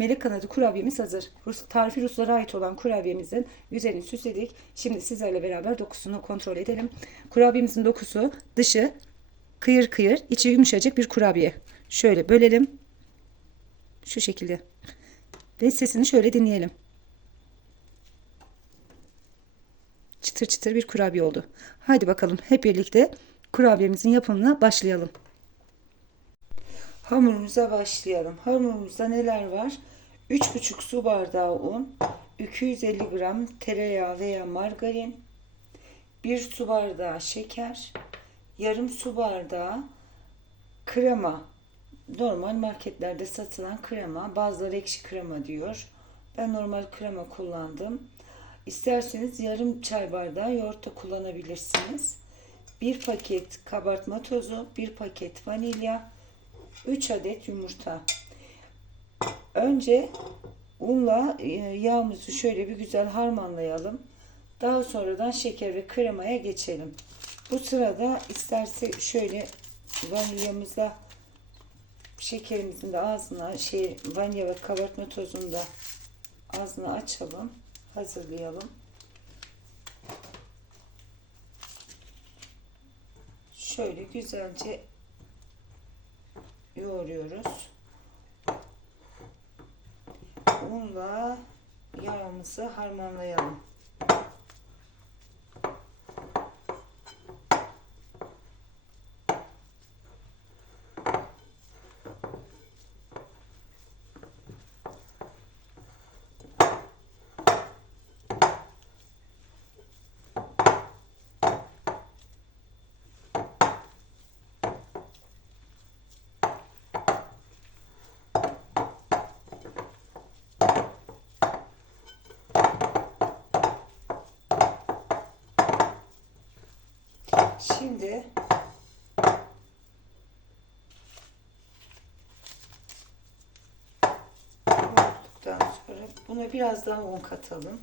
Melek kanadı kurabiyemiz hazır. Rus, tarifi Ruslara ait olan kurabiyemizin üzerini süsledik. Şimdi sizlerle beraber dokusunu kontrol edelim. Kurabiyemizin dokusu dışı kıyır kıyır, içi yumuşacık bir kurabiye. Şöyle bölelim. Şu şekilde. Ve sesini şöyle dinleyelim. Çıtır çıtır bir kurabiye oldu. Haydi bakalım hep birlikte kurabiyemizin yapımına başlayalım. Hamurumuza başlayalım. Hamurumuzda neler var? 3,5 su bardağı un, 250 gram tereyağı veya margarin, 1 su bardağı şeker, yarım su bardağı krema. Normal marketlerde satılan krema. Bazıları ekşi krema diyor. Ben normal krema kullandım. İsterseniz yarım çay bardağı yoğurt da kullanabilirsiniz. Bir paket kabartma tozu, bir paket vanilya, 3 adet yumurta. Önce unla e, yağımızı şöyle bir güzel harmanlayalım. Daha sonradan şeker ve kremaya geçelim. Bu sırada isterse şöyle vanilyamıza şekerimizin de ağzına şey vanilya ve kabartma tozunu da ağzını açalım. Hazırlayalım. Şöyle güzelce yoğuruyoruz. Unla yağımızı harmanlayalım. Şimdi yoğurduktan sonra buna biraz daha un katalım.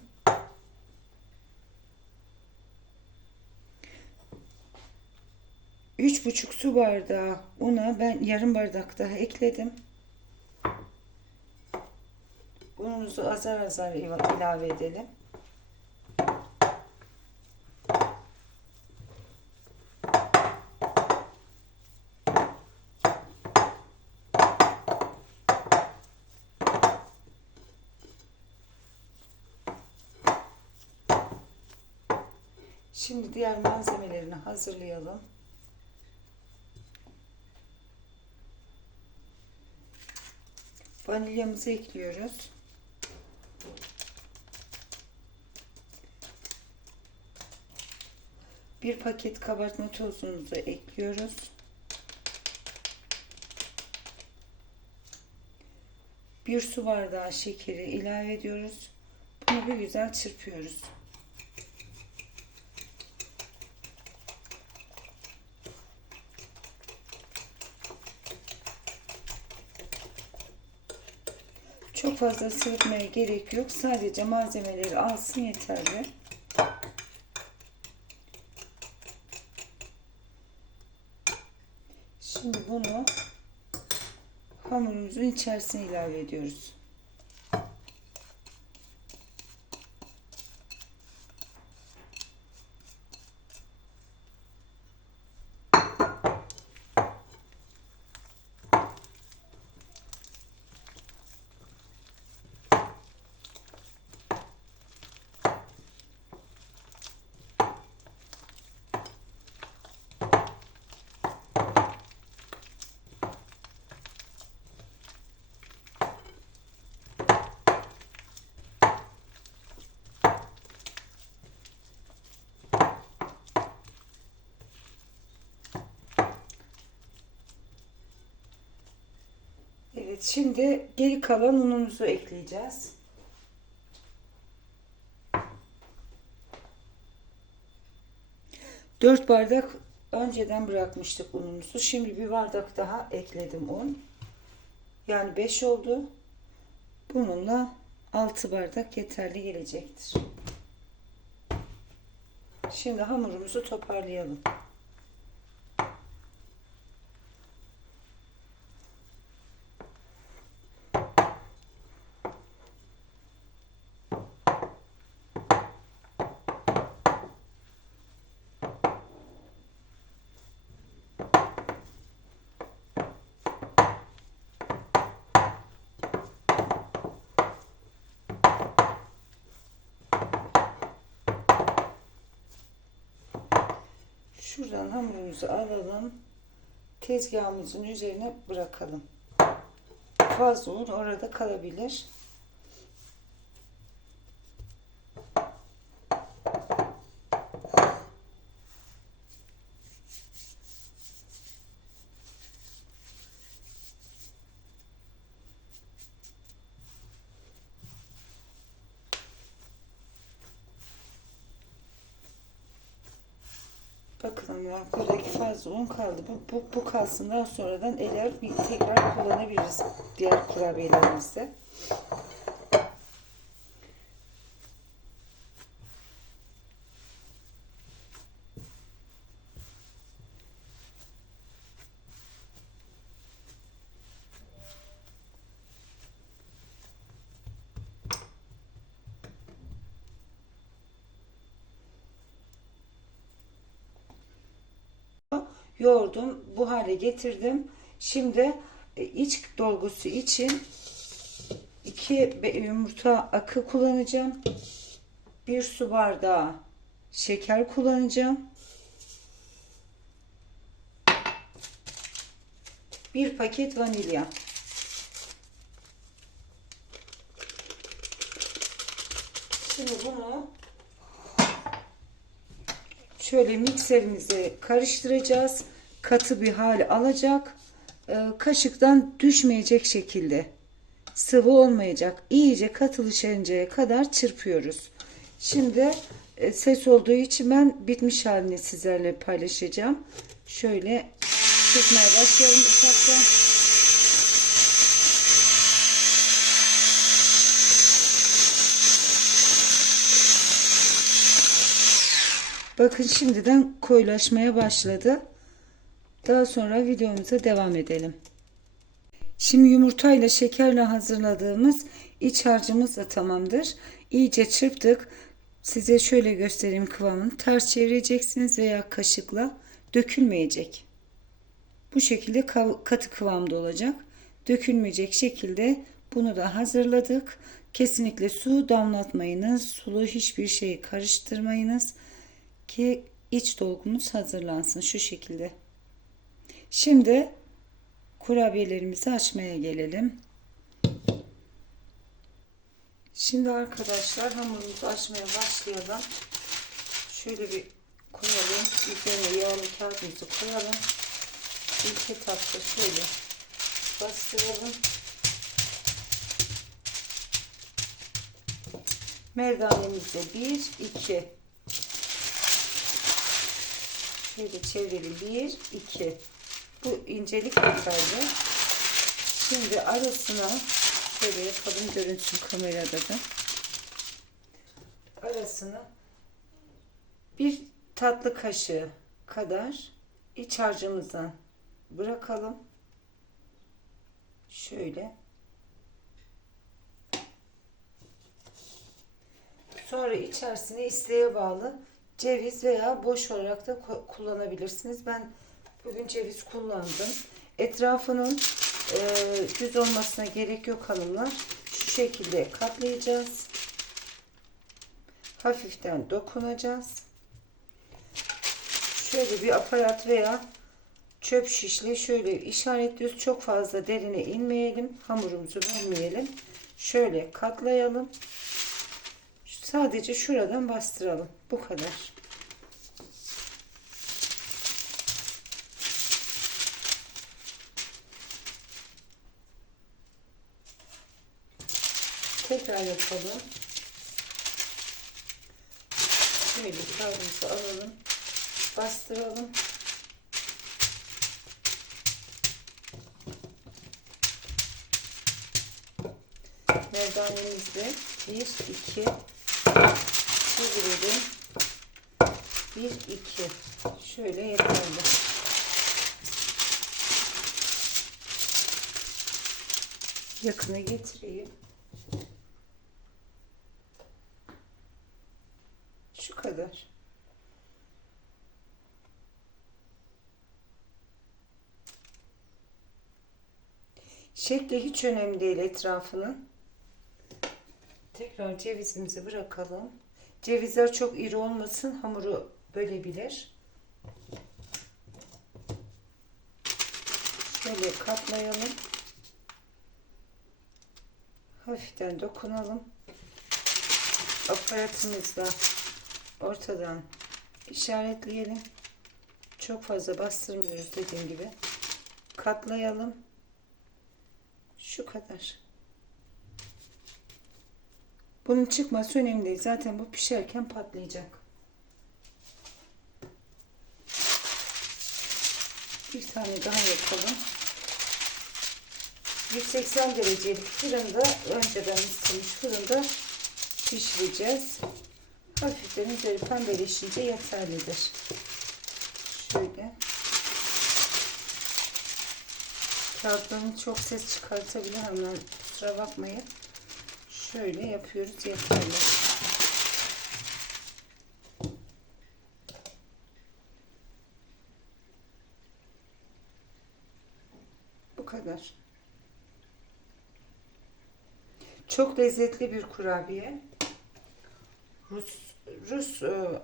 Üç buçuk su bardağı una ben yarım bardak daha ekledim. Unumuzu azar azar ilave edelim. Şimdi diğer malzemelerini hazırlayalım. Vanilyamızı ekliyoruz. Bir paket kabartma tozumuzu ekliyoruz. Bir su bardağı şekeri ilave ediyoruz. Bunu bir güzel çırpıyoruz. Çok fazla sıvıtmaya gerek yok. Sadece malzemeleri alsın yeterli. Şimdi bunu hamurumuzun içerisine ilave ediyoruz. Evet şimdi geri kalan unumuzu ekleyeceğiz. Dört bardak önceden bırakmıştık unumuzu. Şimdi bir bardak daha ekledim un. Yani 5 oldu. Bununla 6 bardak yeterli gelecektir. Şimdi hamurumuzu toparlayalım. Şuradan hamurumuzu alalım. Tezgahımızın üzerine bırakalım. Fazla un orada kalabilir. Bakın ama buradaki fazla un kaldı. Bu, bu, bu kalsın. Daha sonradan eler bir tekrar kullanabiliriz diğer kurabiyelerimizde. Yoğurdum. Bu hale getirdim. Şimdi e, iç dolgusu için iki be- yumurta akı kullanacağım. Bir su bardağı şeker kullanacağım. Bir paket vanilya. Şimdi bunu Şöyle mikserimize karıştıracağız. Katı bir hal alacak. Ee, Kaşıktan düşmeyecek şekilde. Sıvı olmayacak. İyice katılışıncaya kadar çırpıyoruz. Şimdi e, ses olduğu için ben bitmiş halini sizlerle paylaşacağım. Şöyle çırpmaya başlayalım ufaktan. Bakın şimdiden koyulaşmaya başladı. Daha sonra videomuza devam edelim. Şimdi yumurtayla şekerle hazırladığımız iç harcımız da tamamdır. İyice çırptık. Size şöyle göstereyim kıvamını. Ters çevireceksiniz veya kaşıkla dökülmeyecek. Bu şekilde katı kıvamda olacak. Dökülmeyecek şekilde bunu da hazırladık. Kesinlikle su damlatmayınız. Sulu hiçbir şeyi karıştırmayınız ki iç dolgumuz hazırlansın şu şekilde. Şimdi kurabiyelerimizi açmaya gelelim. Şimdi arkadaşlar hamurumuzu açmaya başlayalım. Şöyle bir koyalım. Üzerine yağlı kağıdımızı koyalım. İlk etapta şöyle bastıralım. Merdanemizde 1, 2, Şöyle çevirelim. Bir, iki. Bu incelik yeterli. Şimdi arasına şöyle yapalım görünsün kamerada da. Arasına bir tatlı kaşığı kadar iç harcımızdan bırakalım. Şöyle. Sonra içerisine isteğe bağlı ceviz veya boş olarak da kullanabilirsiniz. Ben bugün ceviz kullandım. Etrafının e, düz olmasına gerek yok hanımlar. Şu şekilde katlayacağız. Hafiften dokunacağız. Şöyle bir aparat veya çöp şişle şöyle işaretliyoruz. Çok fazla derine inmeyelim. Hamurumuzu bölmeyelim. Şöyle katlayalım. Sadece şuradan bastıralım. Bu kadar. Tekrar yapalım. Şöyle kağıdımızı alalım. Bastıralım. Merdanemizde 1, 2, çevirelim. 1 2 şöyle yeterli. Yakına getireyim. Şu kadar. Şekli hiç önemli değil etrafının. Tekrar cevizimizi bırakalım. Cevizler çok iri olmasın. Hamuru bölebilir. Şöyle katlayalım. Hafiften dokunalım. Aparatımızla ortadan işaretleyelim. Çok fazla bastırmıyoruz dediğim gibi. Katlayalım. Şu kadar. Bunun çıkması önemli değil. Zaten bu pişerken patlayacak. Bir tane daha yapalım. 180 derecelik fırında önceden ısıtılmış fırında pişireceğiz. Hafiften üzeri pembeleşince yeterlidir. Şöyle. Kağıtlarım çok ses çıkartabilir ama kusura bakmayın. Şöyle yapıyoruz yeterli. Bu kadar. Çok lezzetli bir kurabiye. Rus Rus e,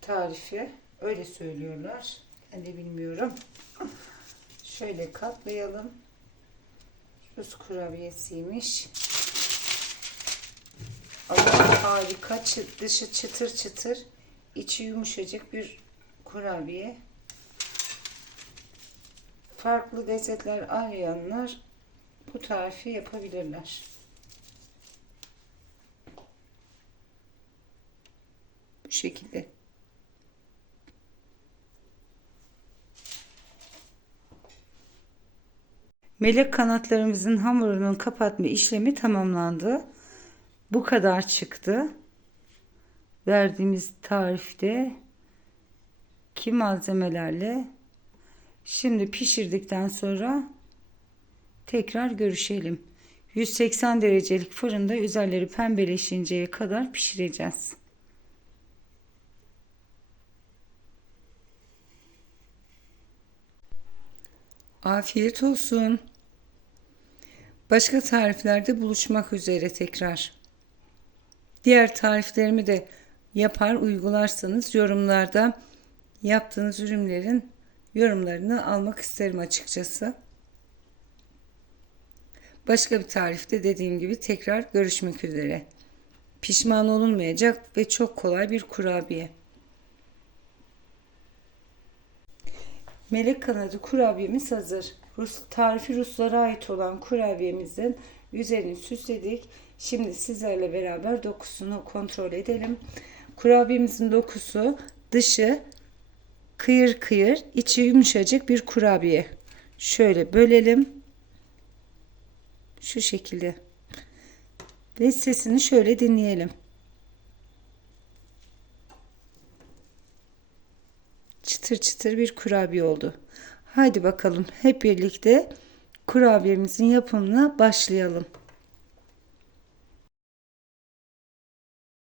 tarifi öyle söylüyorlar. Ben de bilmiyorum. Şöyle katlayalım. Rus kurabiyesiymiş. Ama harika çı- dışı çıtır çıtır içi yumuşacık bir kurabiye. Farklı lezzetler arayanlar bu tarifi yapabilirler. Bu şekilde. Melek kanatlarımızın hamurunun kapatma işlemi tamamlandı. Bu kadar çıktı. Verdiğimiz tarifte ki malzemelerle şimdi pişirdikten sonra tekrar görüşelim. 180 derecelik fırında üzerleri pembeleşinceye kadar pişireceğiz. Afiyet olsun. Başka tariflerde buluşmak üzere tekrar. Diğer tariflerimi de yapar uygularsanız yorumlarda yaptığınız ürünlerin yorumlarını almak isterim açıkçası. Başka bir tarifte dediğim gibi tekrar görüşmek üzere. Pişman olunmayacak ve çok kolay bir kurabiye. Melek kanadı kurabiyemiz hazır. Rus tarifi Ruslara ait olan kurabiyemizin üzerini süsledik. Şimdi sizlerle beraber dokusunu kontrol edelim. Kurabiyemizin dokusu dışı kıyır kıyır, içi yumuşacık bir kurabiye. Şöyle bölelim. Şu şekilde. Ve sesini şöyle dinleyelim. çıtır çıtır bir kurabiye oldu. Haydi bakalım hep birlikte kurabiyemizin yapımına başlayalım.